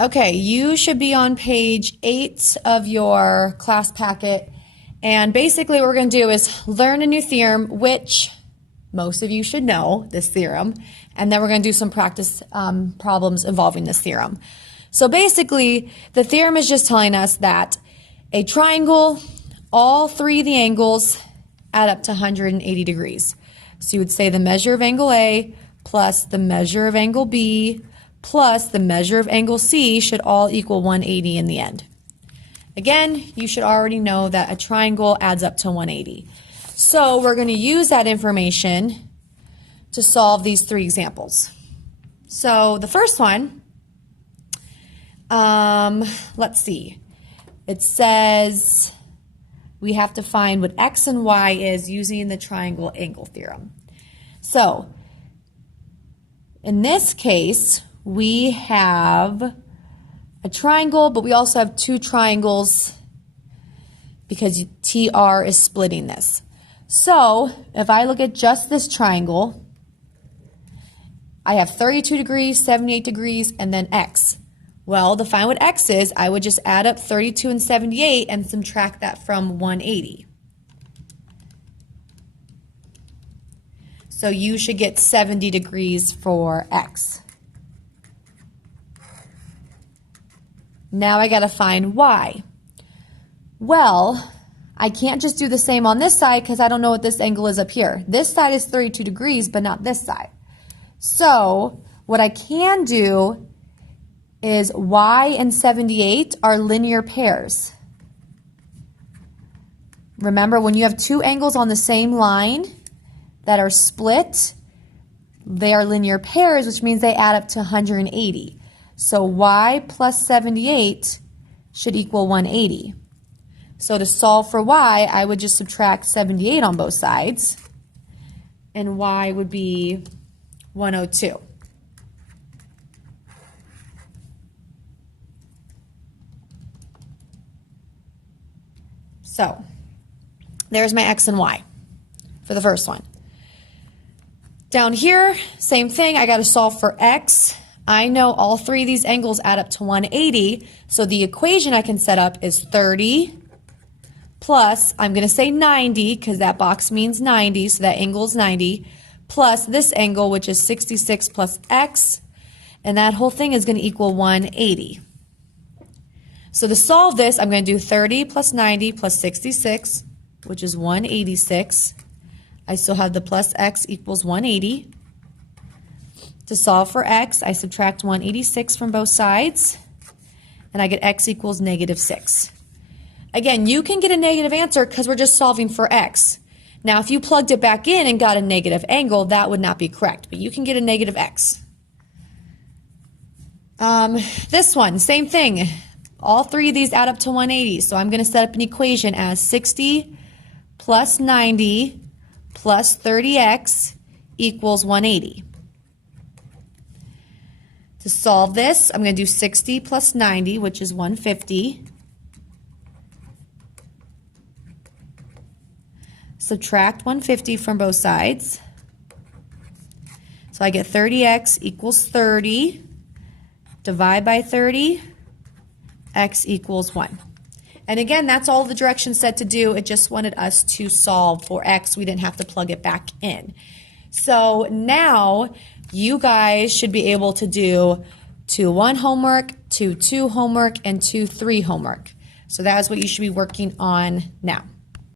Okay, you should be on page 8 of your class packet. And basically what we're going to do is learn a new theorem, which most of you should know, this theorem. And then we're going to do some practice problems involving this theorem. So basically, the theorem is just telling us that a triangle, all three of the angles add up to 180 degrees. So you would say the measure of angle A plus the measure of angle B plus the measure of angle C should all equal 180 in the end. Again, you should already know that a triangle adds up to 180. So we're going to use that information to solve these three examples. So the first one, let's see. It says we have to find what x and y is using the triangle angle theorem. So in this case, we have a triangle, but we also have two triangles because TR is splitting this. So if I look at just this triangle, I have 32 degrees, 78 degrees, and then x. Well, to find what x is, I would just add up 32 and 78 and subtract that from 180. So you should get 70 degrees for x. Now I got to find y. Well, I can't just do the same on this side because I don't know what this angle is up here. This side is 32 degrees, but not this side. So what I can do is y and 78 are linear pairs. Remember, when you have two angles on the same line that are split, they are linear pairs, which means they add up to 180. So y plus 78 should equal 180. So to solve for y, I would just subtract 78 on both sides, and y would be 102. So there's my x and y for the first one. Down here, same thing, I got to solve for x. I know all three of these angles add up to 180, so the equation I can set up is 30 plus, I'm going to say 90 because that box means 90, so that angle is 90, plus this angle, which is 66 plus x, and that whole thing is going to equal 180. So to solve this, I'm going to do 30 plus 90 plus 66, which is 186. I still have the plus x equals 180. To solve for x, I subtract 186 from both sides, and I get x equals -6. Again, you can get a negative answer because we're just solving for x. Now, if you plugged it back in and got a negative angle, that would not be correct, but you can get a negative x. This one, same thing. All three of these add up to 180, so I'm going to set up an equation as 60 plus 90 plus 30x equals 180. To solve this, I'm going to do 60 plus 90, which is 150. Subtract 150 from both sides. So I get 30x equals 30. Divide by 30. X equals 1. And again, that's all the directions said to do. It just wanted us to solve for x. We didn't have to plug it back in. So now you guys should be able to do 2-1 homework, 2-2 homework, and 2-3 homework. So that is what you should be working on now.